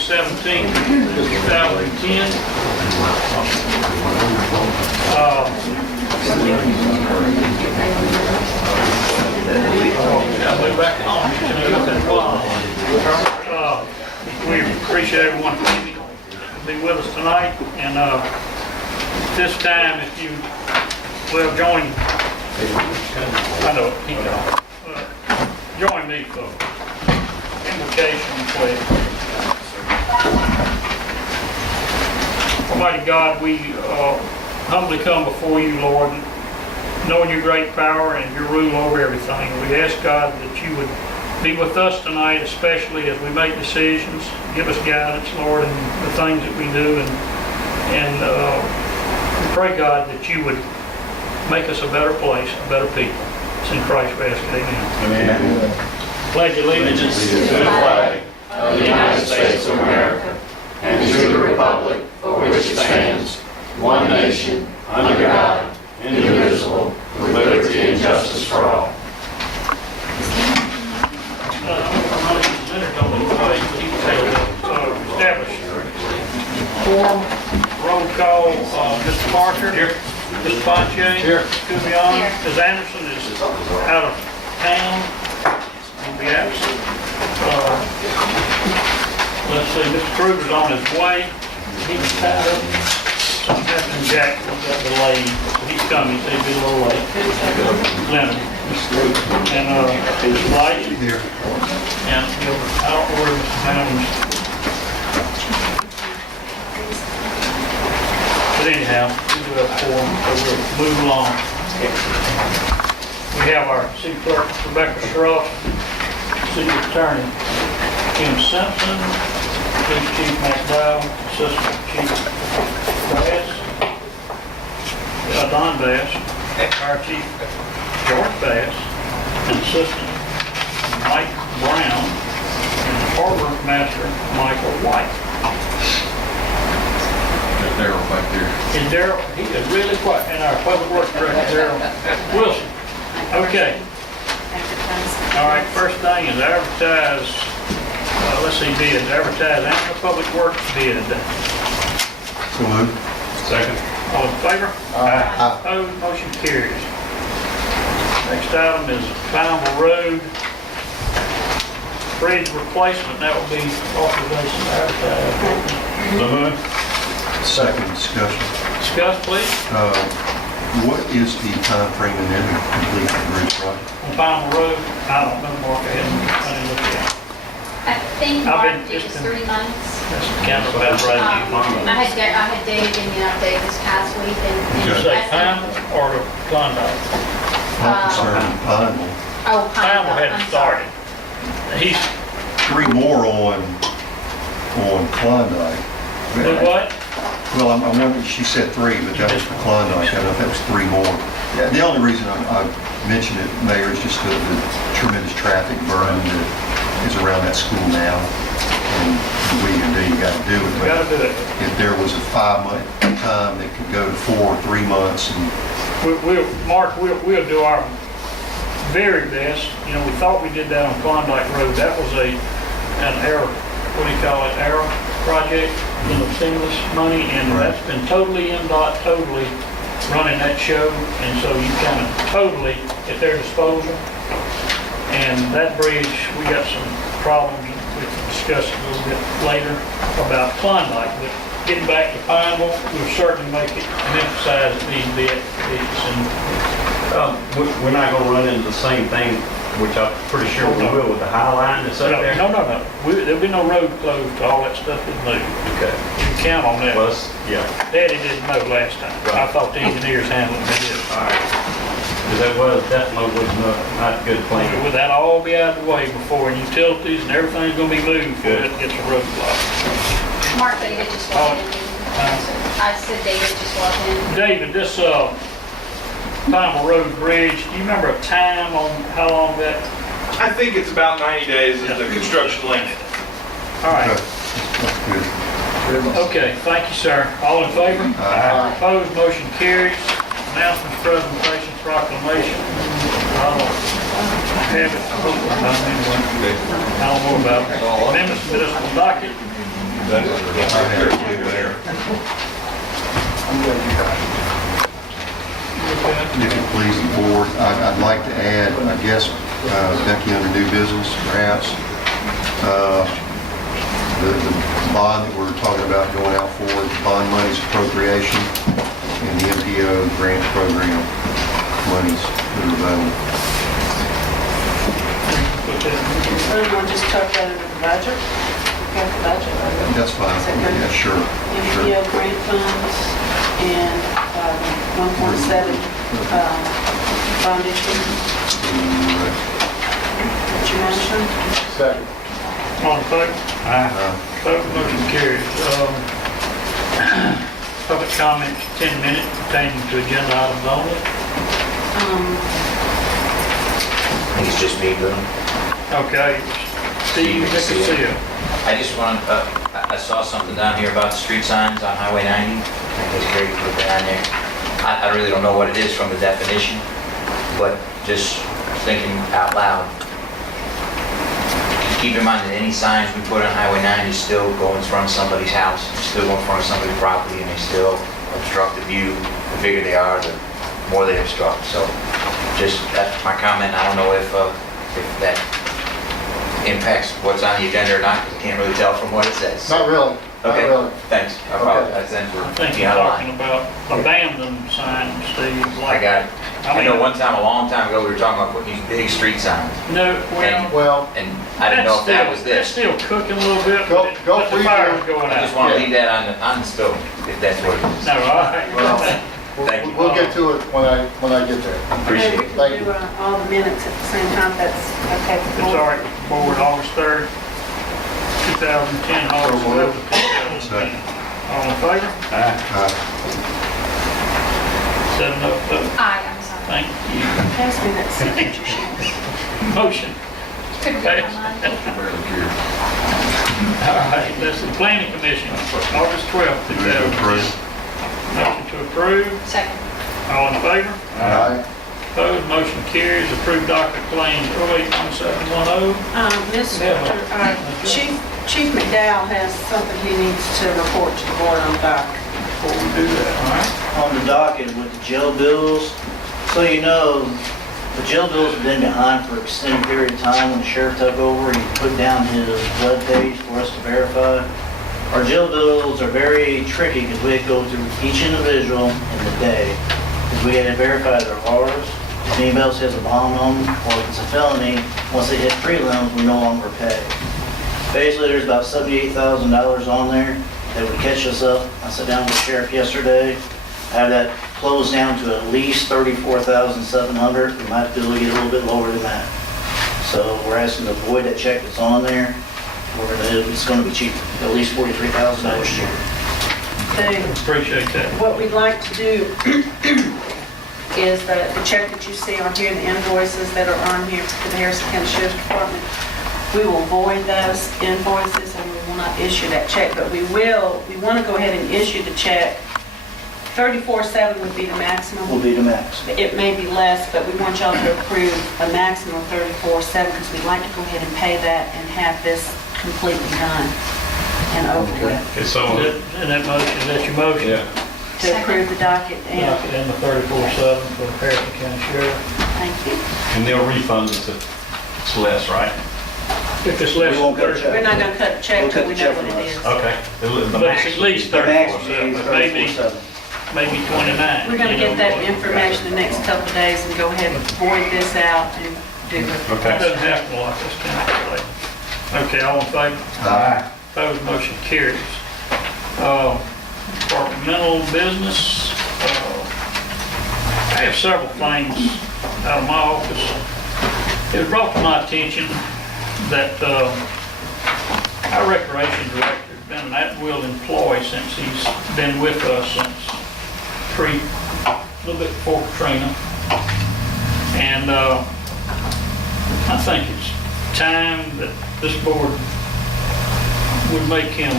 17th, 2010. I'll move back on. We appreciate everyone coming to be with us tonight. And this time, if you will join, I know it, keep going. Join me for invocation, please. Almighty God, we humbly come before you, Lord, knowing your great power and your rule over everything. We ask, God, that you would be with us tonight, especially as we make decisions. Give us guidance, Lord, in the things that we do. And we pray, God, that you would make us a better place, a better people. It's in Christ we ask it. Amen. Amen. Pledge allegiance to the flag of the United States of America and to the republic for which it stands, one nation, under God, indivisible, with liberty and justice for all. Established. Form, roll call, Mr. Parker. Here. Mr. Ponche. Here. Kubian. Ms. Anderson is out of town. Will be absent. Let's see, Mr. Kruger's on his way. He's tied up. Something happened in Jacksonville, got delayed. He's coming, so he'll be a little late. Leonard. And his light. Here. And I don't know where Mr. Hamlin's. But anyhow, we do have four, so we'll move along. We have our city clerk, Rebecca Shroff, city attorney, Kim Simpson, police chief McDowell, assistant chief Bass, Don Bass, fire chief George Bass, and assistant Mike Brown, and harbor master Michael White. Daryl back there. And Daryl, he is really quiet, and our public works director, Daryl Wilson. Okay. All right, first thing is advertise, let's see, bid. Advertise annual public works bid. So moved. Second. All in favor? Aye. Opposed, motion carries. Next item is Pineville Road bridge replacement. That will be authorization to advertise. So moved. Second discussion. Discuss, please. What is the time frame in there to complete the bridge project? On Pineville Road, I don't know, Mark, I didn't look at it. I think I've Mark been- did it's is been- 3 months. That's kind of about right. I had Dave give me an update this past week, Did and you Okay. say I think- Pineville or the Klondike? I'm concerned with Pineville. Oh, Pineville I'm hadn't sorry. started. He's, 3 more on Klondike. do what? Well, I wonder, she said 3, but that was for Klondike. I don't know if that was 3 more. Yeah, the only reason I mentioned it, Mayor, is just the tremendous traffic burn that is around that school now. And we indeed got to do it. We gotta do it. If there was a 5-month time that could go to 4 or 3 months, and Mark, we'll do our very best. You know, we thought we did that on Klondike Road. That was an error, what do you call it, error project, you know, stimulus money, and Right. that's been totally MDOT, totally running that show. And so you kind of totally at their disposal. And that bridge, we got some problems. We can discuss it a little bit later about Klondike. But getting back to Pineville, we'll certainly make it and emphasize it needs to be at We're not gonna run into the same thing, which I'm pretty sure we will with the High Line that's up there. No. There'll be no road closed to all that stuff is moved. Okay. You can count on that. Plus, yeah, Daddy didn't know last time. I thought the engineers handled it. They did. all right. Because that was definitely was not a good plan. With that all be out of the way before, and utilities and everything's gonna be moved before Good. it gets a road block. Mark David just walked in. I said David just walked in. David, this Pineville Road Bridge, do you remember a time on how long that? I think it's about 90 days is the construction length. All right. okay, that's good. Okay, thank you, sir. All in favor? Aye. Opposed, motion carries. Announcements, presentations, proclamation. I'll have it. I don't know about it. Amendments to municipal docket. I have to do there. If it please the board, I'd like to add, I guess, Becky, under new business, perhaps, the bond that we're talking about going out for, bond monies appropriation, and the MPO grant program monies that are available. So you want to just talk about it in the budget? Okay, the budget. That's fine. Is that good? Yeah, sure. MPO grant funds and 1.7 bond issue that you mentioned. Second. All in favor? Vote motion carries. Public comments, 10 minutes pertaining to agenda items only. I think it's just me, Boone. Okay. Steve Nicosia. I just want, I saw something down here about street signs on Highway 90. I think it's great to put that on there. I really don't know what it is from the definition, but just thinking out loud. Keep in mind that any signs we put on Highway 90 still go in front of somebody's house, still go in front of somebody's property, and they still obstruct the view. The bigger they are, the more they obstruct. So just, that's my comment. I don't know if that impacts what's on the agenda or not, because I can't really tell from what it says. Not really. Not Okay, really. thanks. I apologize then for I think being you're out of talking line. about abandoned signs, Steve. I got it. I know one time, a long time ago, we were talking about putting these big street signs, No, well. Well, and I didn't know if that was That's this. still cooking a little bit, Go- go but the for fire's it. going I just out. want to leave that on the stove, if that's what it is. No, all right. Thank you. we'll get to it when I get there. Appreciate Okay, it. we Thank can you. do all the minutes at the same time, that's okay. for the It's board. all right with the board, August 3rd, 2010, August 11th, 2010. All in favor? Seven up, vote. Aye, I'm sorry. Thank you. Pass me that signature sheet. Motion. Couldn't read my mind. All right, that's the planning commission, August 12th, Move to 2010. approve. Motion to approve. Second. All in favor? Aye. Opposed, motion carries. Approved docket claims 0811710. Chief McDowell has something he needs to report to the board on dock. Before we do that, all right? On the docket with the jail bills, so you know, the jail bills have been behind for an extended period of time. When the sheriff took over, he put down his webpage for us to verify. Our jail bills are very tricky because we have to go through each individual in the day. Because we got to verify they're ours. If anybody else has a bond on them, or if it's a felony, once they hit prelims, we no longer pay. Basically, there's about $78,000 on there that would catch us up. I sat down with the sheriff yesterday. I have that closed down to at least $34,700. We might be able to get a little bit lower than that. So we're asking to void that check that's on there. It's going to be cheaper, at least $43,000 cheaper. Okay. Appreciate that. What we'd like to do is that the check that you see on here, the invoices that are on here for the Harrison County Sheriff's Department, we will void those invoices and we will not issue that check, but we want to go ahead and issue the check. 34.7 would be the maximum. Will be the max. It may be less, but we want y'all to approve a maximum of 34.7 because we'd like to go ahead and pay that and have this completely done and over with. Okay, so, Is that motion, is that your motion? yeah, To approve the docket and, Docket and the 34.7 for the Harrison County Sheriff. thank you. and they'll refund it to, it's less, right? If it's less We won't than cut a 30, check. We're not gonna cut the check We'll till cut we the know check what from it us. is. Okay. The but max it's at least The max would 34.7, be but maybe 34.7. 29. We're gonna you get that know. information the next couple of days and go ahead and void this out and do it. Okay. That doesn't happen a lot this time. Okay, all in favor? Aye. Opposed, motion carries. Departmental business, I have several things out of my office. It was brought to my attention that our recreation director has been an at-will employee since he's been with us since a little bit before Katrina. And I think it's time that this board would make him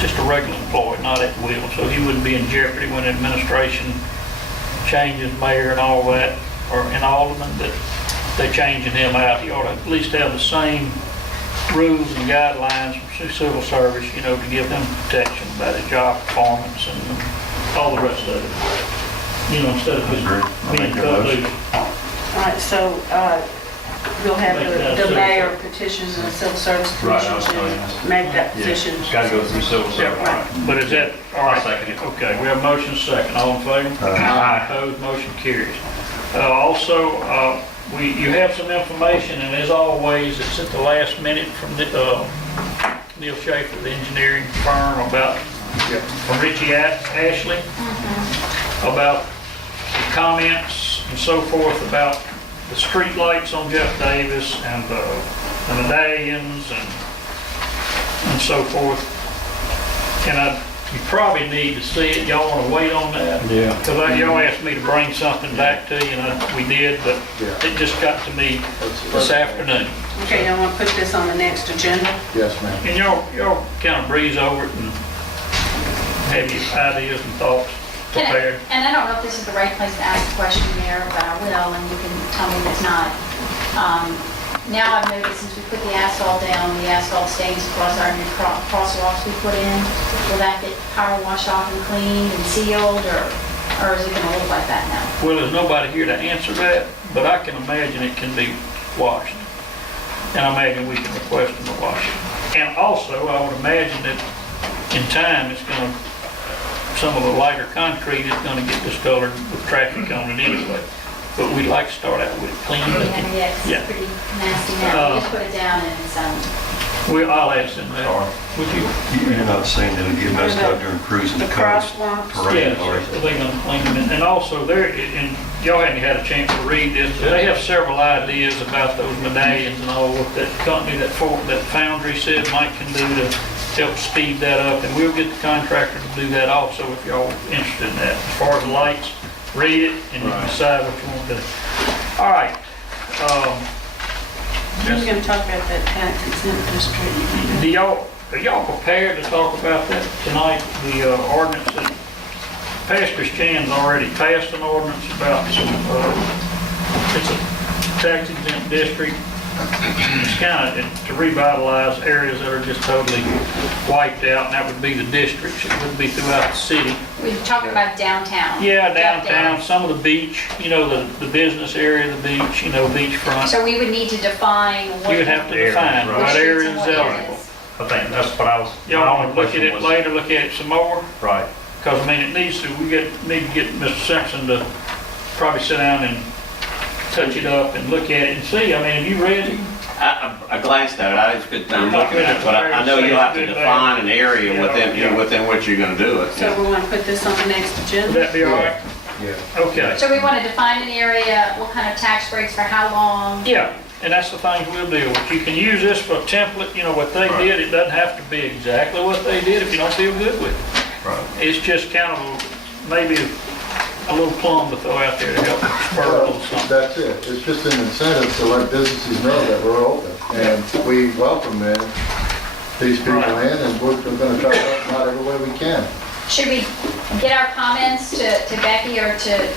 just a regular employee, not at will, so he wouldn't be in jeopardy when administration changes mayor and all that, or an alderman, that they're changing him out. He ought to at least have the same rules and guidelines from civil service, you know, to give them protection about his job performance and all the rest of it. You know, instead of Agree. I'll just being make that cut motion. loose. All right, so you'll have the mayor petition the civil service Right, commission I was going to to ask. make that petition. It's got to go through civil service. Right. But is that, all right? Second it. Okay, we have motion second. All in favor? Aye. Opposed, motion carries. Also, you have some information, and as always, it's at the last minute from Neil Schaefer, the engineering firm, from Richie Ashley, about the comments and so forth about the street lights on Jeff Davis and the medallions and so forth. And you probably need to see it. Y'all want to wait on that? Yeah. Because y'all asked me to bring something back to you, and we did, but it just got to me this afternoon. Okay, y'all want to put this on the next agenda? Yes, ma'am. And y'all kind of breeze over it and have your ideas and thoughts prepared. And I don't know if this is the right place to ask the question there, but I will, and you can tell me if it's not. Now I've noticed since we put the asphalt down, the asphalt stains across our new crosswalks we put in. Will that get power washed off and cleaned and sealed, or is it gonna look like that now? Well, there's nobody here to answer that, but I can imagine it can be washed. And I imagine we can request them to wash it. And also, I would imagine that in time, some of the lighter concrete is gonna get discolored with traffic on it anyway. But we'd like to start out with clean looking. Yeah, Yeah. it's pretty nasty now. We just put it down and it's, I'll ask them that. Would you? You're not saying that it'll get messed up during cruising The the coast crosswalks? parade, Yeah, or? they're gonna clean them. And also there, and y'all hadn't had a chance to read this, but they have several ideas about those medallions and all, what that company, that foundry said Mike can do to help speed that up. And we'll get the contractor to do that also if y'all are interested in that. As far as the lights, read it and you decide what you want to do. All right. Who's going to talk about that consent district? Are y'all prepared to talk about that tonight? The ordinance that Pastor Chan's already passed an ordinance about some, it's a tax exempt district. It's kind of to revitalize areas that are just totally wiped out, and that would be the districts. It would be throughout the city. we talked about downtown. Yeah, downtown, some of the beach, you know, the business area, the beach, you know, beachfront. So we would need to define what. You would have to define which what streets area and is what eligible. is. I think that's what I was. Y'all my want only to look at question it was- later, look at it some more? Right. Because, I mean, it needs to, need to get Mr. Simpson to probably sit down and touch it up and look at it and see. I mean, have you read it? I glanced at it, I didn't spend time looking at it, but I know you'll have to define an area within which you're gonna do it. So we want to put this on the next Would agenda? that be all right? Yeah. Okay. So we want to define an area, what kind of tax breaks for how long? Yeah, and that's the things we'll deal with. You can use this for a template, you know, what they did. It doesn't have to be exactly what they did if you don't feel good with it. Right. It's just kind of maybe a little plum to throw out there to help spur a little something. That's it. It's just an incentive to let businesses know that we're open. And we welcome these people in, and we're gonna try to help them out every way we can. Should we get our comments to Becky or to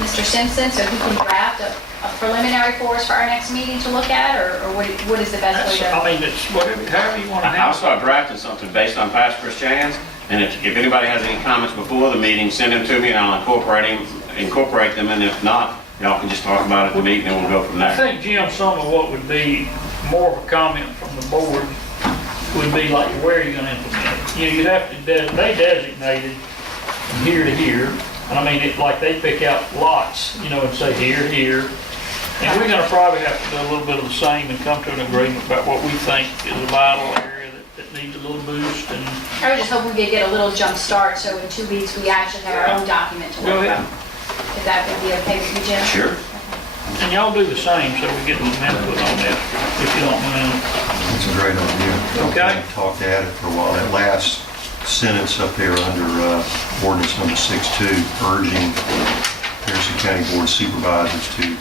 Mr. Simpson so he can draft a preliminary for us for our next meeting to look at, or what is the best way to? I mean, it's whatever, however you want to I'll handle it. start drafting something based on past Chris Chan's, and if anybody has any comments before the meeting, send them to me and I'll incorporate them, and if not, y'all can just talk about it at the meeting and we'll go from I there. think, Jim, some of what would be more of a comment from the board would be like, where are you gonna implement it? You know, you'd have to, they designated from here to here, and I mean, like they pick out lots, you know, and say here, here. And we're gonna probably have to do a little bit of the same and come to an agreement about what we think is a vital area that needs a little boost and. I was just hoping we could get a little jump start, so in 2 weeks, we actually have our own document to Go work ahead. from. If that would be okay with you, Jim? Sure. And y'all do the same, so we get some input on that, if you don't mind. It's a great idea. Okay. We talked at it for a while. That last sentence up there under ordinance number 62, urging Harrison County Board of Supervisors to